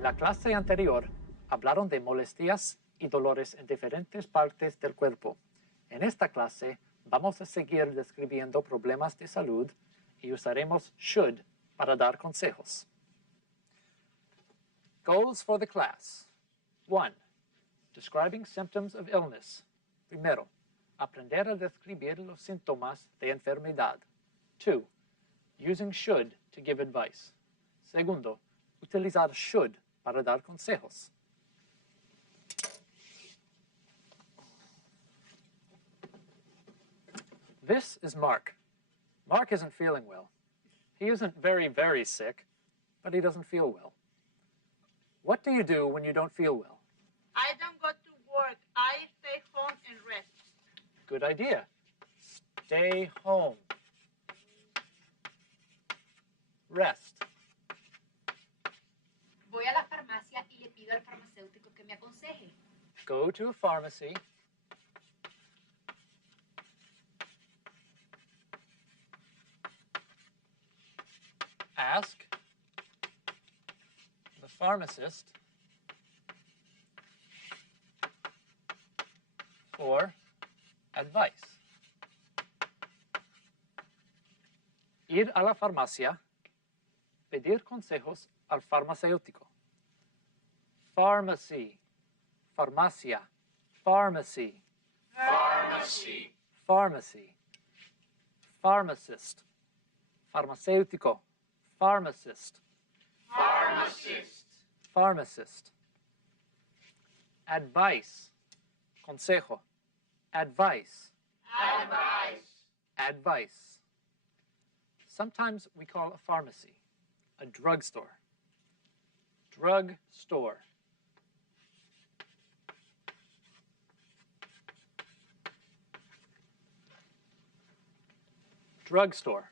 En la clase anterior, hablaron de molestias y dolores en diferentes partes del cuerpo. En esta clase, vamos a seguir describiendo problemas de salud y usaremos should para dar consejos. Goals for the class. 1. Describing symptoms of illness. Primero, aprender a describir los síntomas de enfermedad. 2. Using should to give advice. Segundo, utilizar should para dar consejos. This is Mark. Mark isn't feeling well. He isn't very, very sick, but he doesn't feel well. What do you do when you don't feel well? I don't go to work. I stay home and rest. Good idea. Stay home. Rest. Voy a la farmacia y le pido al farmacéutico que me aconseje. Go to a pharmacy. Ask the pharmacist for advice. Ir a la farmacia, pedir consejos al farmacéutico. Pharmacy, farmacia, pharmacy. Pharmacy. Pharmacy. Pharmacist, farmacéutico, pharmacist. Pharmacist. Pharmacist. Advice, consejo. Advice. Advice. Advice. Sometimes we call a pharmacy a drugstore. Drugstore. Drugstore.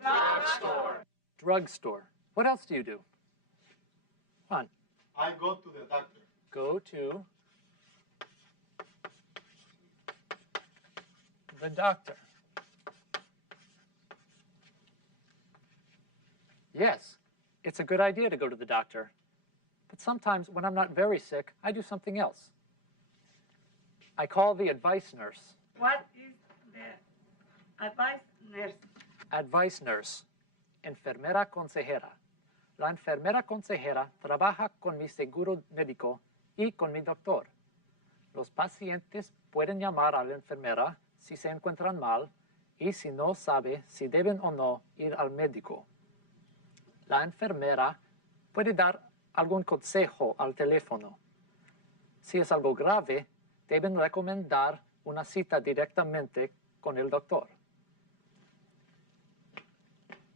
Drugstore. Drugstore. What else do you do? Juan. I go to the doctor. Go to the doctor. Yes, it's a good idea to go to the doctor. But sometimes when I'm not very sick, I do something else. I call the advice nurse. What is the advice nurse? Advice nurse. Enfermera consejera. La enfermera consejera trabaja con mi seguro médico y con mi doctor. Los pacientes pueden llamar a la enfermera si se encuentran mal y si no sabe si deben o no ir al médico. La enfermera puede dar algún consejo al teléfono. Si es algo grave, deben recomendar una cita directamente con el doctor.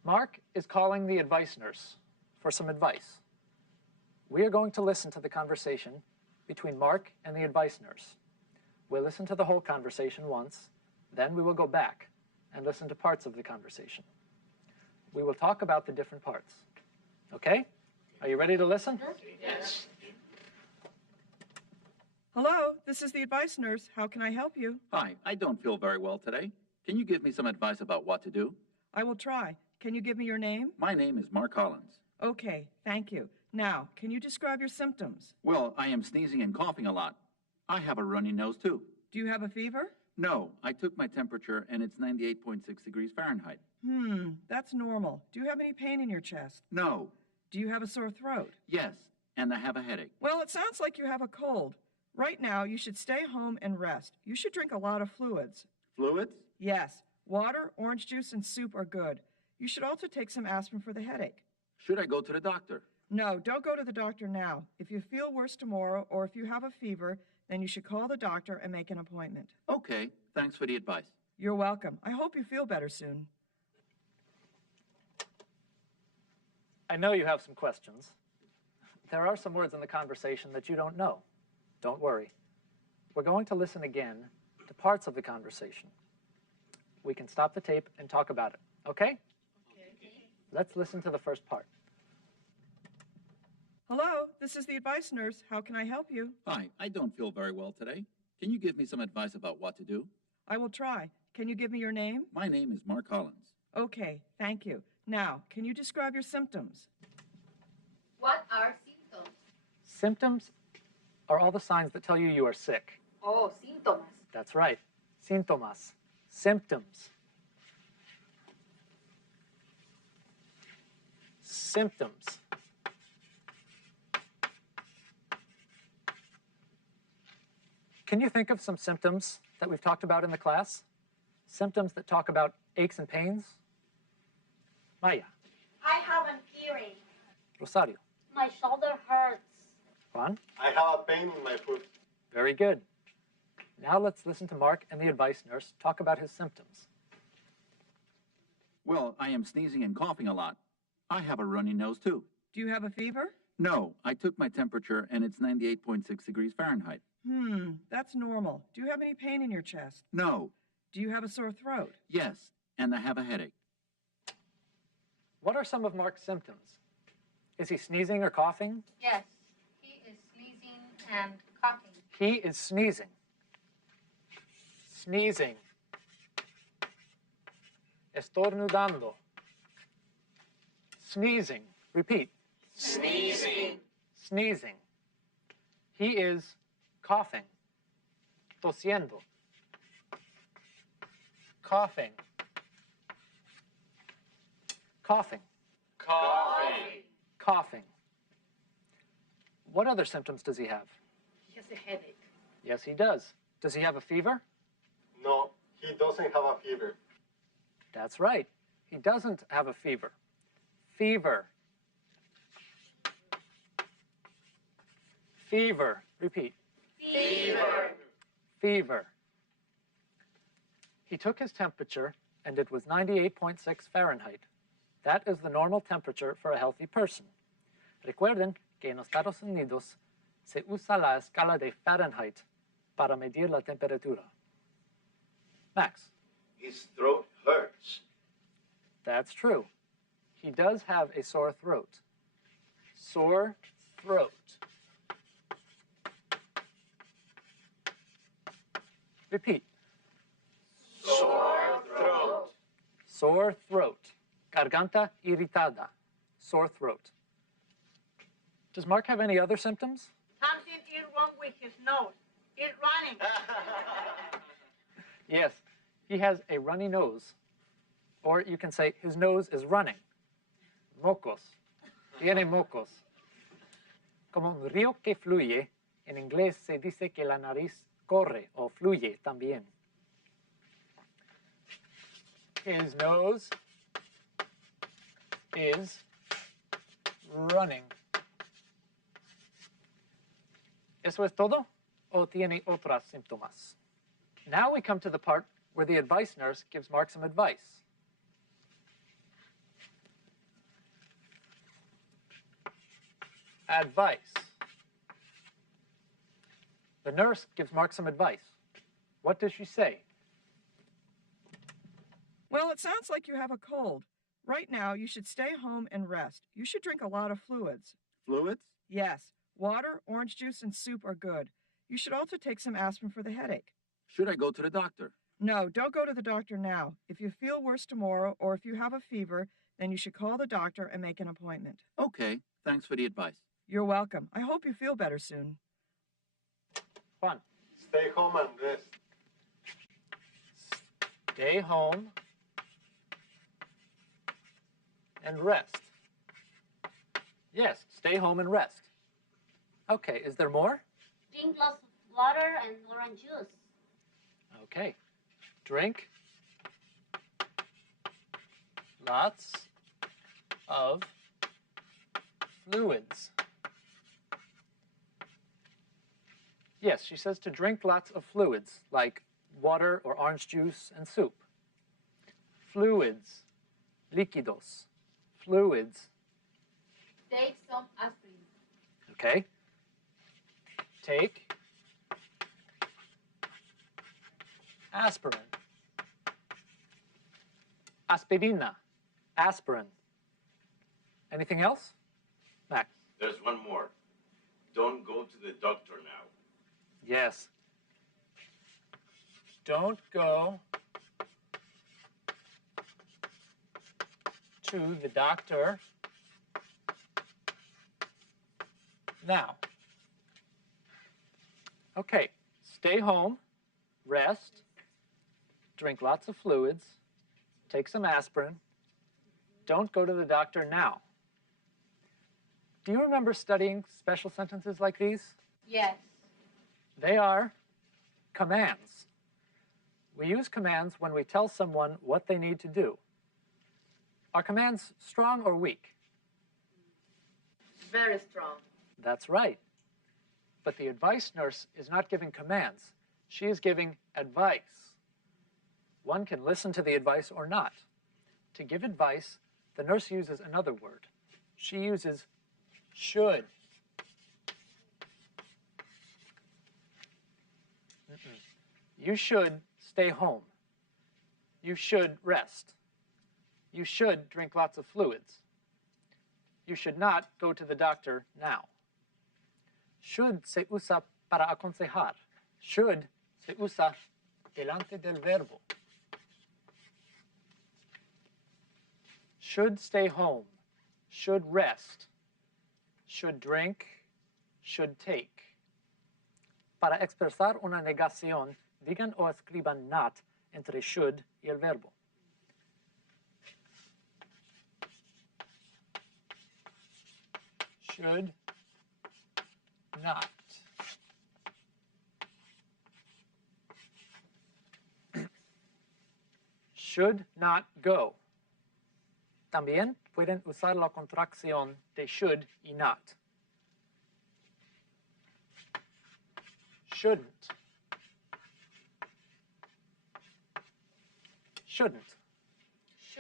Mark is calling the advice nurse for some advice. We are going to listen to the conversation between Mark and the advice nurse. We'll listen to the whole conversation once, then we will go back and listen to parts of the conversation. We will talk about the different parts. Okay? Are you ready to listen? Yes. Hello, this is the advice nurse. How can I help you? Hi, I don't feel very well today. Can you give me some advice about what to do? I will try. Can you give me your name? My name is Mark Collins. Okay, thank you. Now, can you describe your symptoms? Well, I am sneezing and coughing a lot. I have a runny nose, too. Do you have a fever? No, I took my temperature, and it's 98.6 degrees Fahrenheit. That's normal. Do you have any pain in your chest? No. Do you have a sore throat? Yes, and I have a headache. Well, it sounds like you have a cold. Right now, you should stay home and rest. You should drink a lot of fluids. Fluids? Yes. Water, orange juice, and soup are good. You should also take some aspirin for the headache. Should I go to the doctor? No, don't go to the doctor now. If you feel worse tomorrow or if you have a fever, then you should call the doctor and make an appointment. Okay, thanks for the advice. You're welcome. I hope you feel better soon. I know you have some questions. There are some words in the conversation that you don't know. Don't worry. We're going to listen again to parts of the conversation. We can stop the tape and talk about it, okay? Let's listen to the first part. Hello, this is the advice nurse. How can I help you? Hi, I don't feel very well today. Can you give me some advice about what to do? I will try. Can you give me your name? My name is Mark Collins. Okay, thank you. Now, can you describe your symptoms? What are symptoms? Symptoms are all the signs that tell you are sick. Oh, síntomas. That's right. Síntomas. Symptoms. Symptoms. Can you think of some symptoms that we've talked about in the class? Symptoms that talk about aches and pains? Maya. I have an earring. Rosario. My shoulder hurts. Juan. I have a pain in my foot. Very good. Now let's listen to Mark and the advice nurse talk about his symptoms. Well, I am sneezing and coughing a lot. I have a runny nose, too. Do you have a fever? No, I took my temperature, and it's 98.6 degrees Fahrenheit. That's normal. Do you have any pain in your chest? No. Do you have a sore throat? Yes, and I have a headache. What are some of Mark's symptoms? Is he sneezing or coughing? Yes, he is sneezing and coughing. He is sneezing. Sneezing. Estornudando. Sneezing. Repeat. Sneezing. Sneezing. He is coughing. Tosiendo. Coughing. Coughing. Coughing. Coughing. What other symptoms does he have? He has a headache. Yes, he does. Does he have a fever? No, he doesn't have a fever. That's right. He doesn't have a fever. Fever. Fever. Repeat. Fever. Fever. He took his temperature and it was 98.6 Fahrenheit. That is the normal temperature for a healthy person. Recuerden que en los Estados Unidos se usa la escala de Fahrenheit para medir la temperatura. Max. His throat hurts. That's true. He does have a sore throat. Sore throat. Repeat. Sore throat. Sore throat. Garganta irritada. Sore throat. Does Mark have any other symptoms? Something is wrong with his nose. It's running. Yes, he has a runny nose. Or you can say his nose is running. Mocos. Tiene mocos. Como un río que fluye, en inglés se dice que la nariz corre o fluye también. His nose is running. ¿Eso es todo? ¿O tiene otros síntomas? Now we come to the part where the advice nurse gives Mark some advice. Advice. The nurse gives Mark some advice. What does she say? Well, it sounds like you have a cold. Right now, you should stay home and rest. You should drink a lot of fluids. Fluids? Yes, water, orange juice, and soup are good. You should also take some aspirin for the headache. Should I go to the doctor? No, don't go to the doctor now. If you feel worse tomorrow or if you have a fever, then you should call the doctor and make an appointment. Okay, thanks for the advice. You're welcome. I hope you feel better soon. Juan. Stay home and rest. Stay home and rest. Yes, stay home and rest. Okay, is there more? Drink lots of water and orange juice. Okay. Drink lots of fluids. Yes, she says to drink lots of fluids, like water or orange juice and soup. Fluids. Líquidos. Fluids. Take some aspirin. Okay. Take aspirin. Aspirina. Aspirin. Anything else? Max. There's one more. Don't go to the doctor now. Yes. Don't go to the doctor now. Okay, stay home, rest, drink lots of fluids, take some aspirin. Don't go to the doctor now. Do you remember studying special sentences like these? Yes. They are commands. We use commands when we tell someone what they need to do. Are commands strong or weak? Very strong. That's right. But the advice nurse is not giving commands. She is giving advice. One can listen to the advice or not. To give advice, the nurse uses another word. She uses should. You should stay home. You should rest. You should drink lots of fluids. You should not go to the doctor now. Should se usa para aconsejar. Should se usa delante del verbo. Should stay home. Should rest. Should drink. Should take. Para expresar una negación, digan o escriban not entre should y el verbo. Should not. Should not go. También pueden usar la contracción de should y not. Shouldn't. Shouldn't.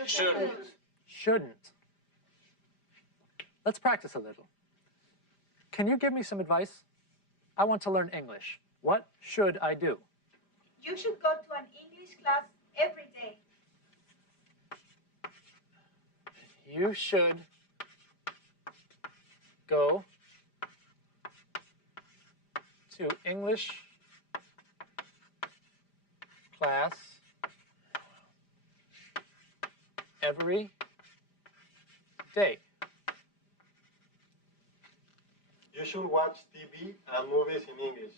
Shouldn't. Shouldn't. Let's practice a little. Can you give me some advice? I want to learn English. What should I do? You should go to an English class every day. You should go to English class every day. You should watch TV and movies in English.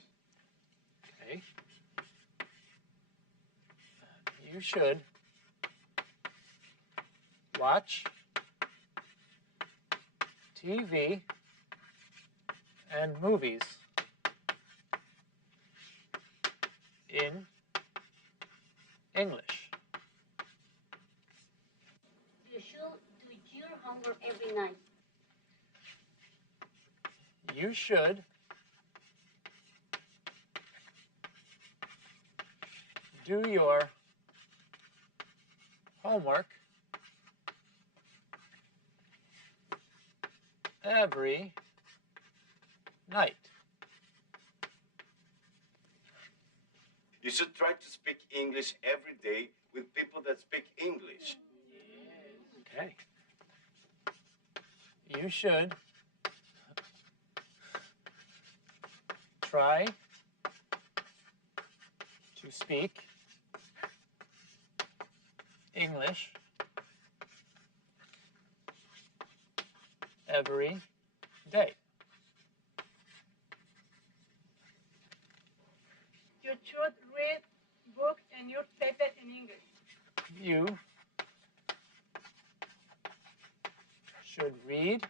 Okay. You should watch TV and movies in English. You should do your homework every night. You should do your homework every night. You should try to speak English every day with people that speak English. Okay. You should try to speak English every day. You should read books and newspapers in English. You should read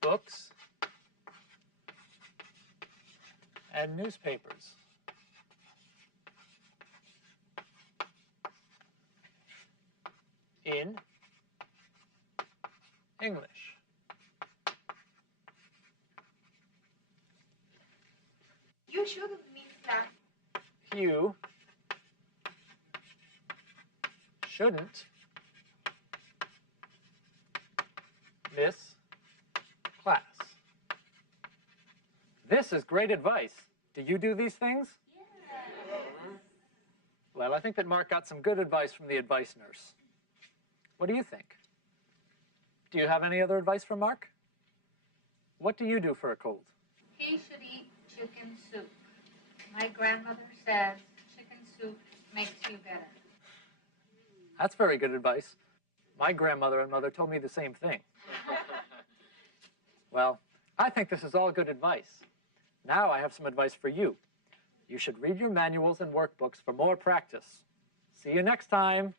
books and newspapers in English. You shouldn't miss class. You shouldn't miss class. This is great advice. Do you do these things? Well, I think that Mark got some good advice from the advice nurse. What do you think? Do you have any other advice from Mark? What do you do for a cold? He should eat chicken soup. My grandmother says chicken soup makes you better. That's very good advice. My grandmother and mother told me the same thing. Well, I think this is all good advice. Now I have some advice for you. You should read your manuals and workbooks for more practice. See you next time.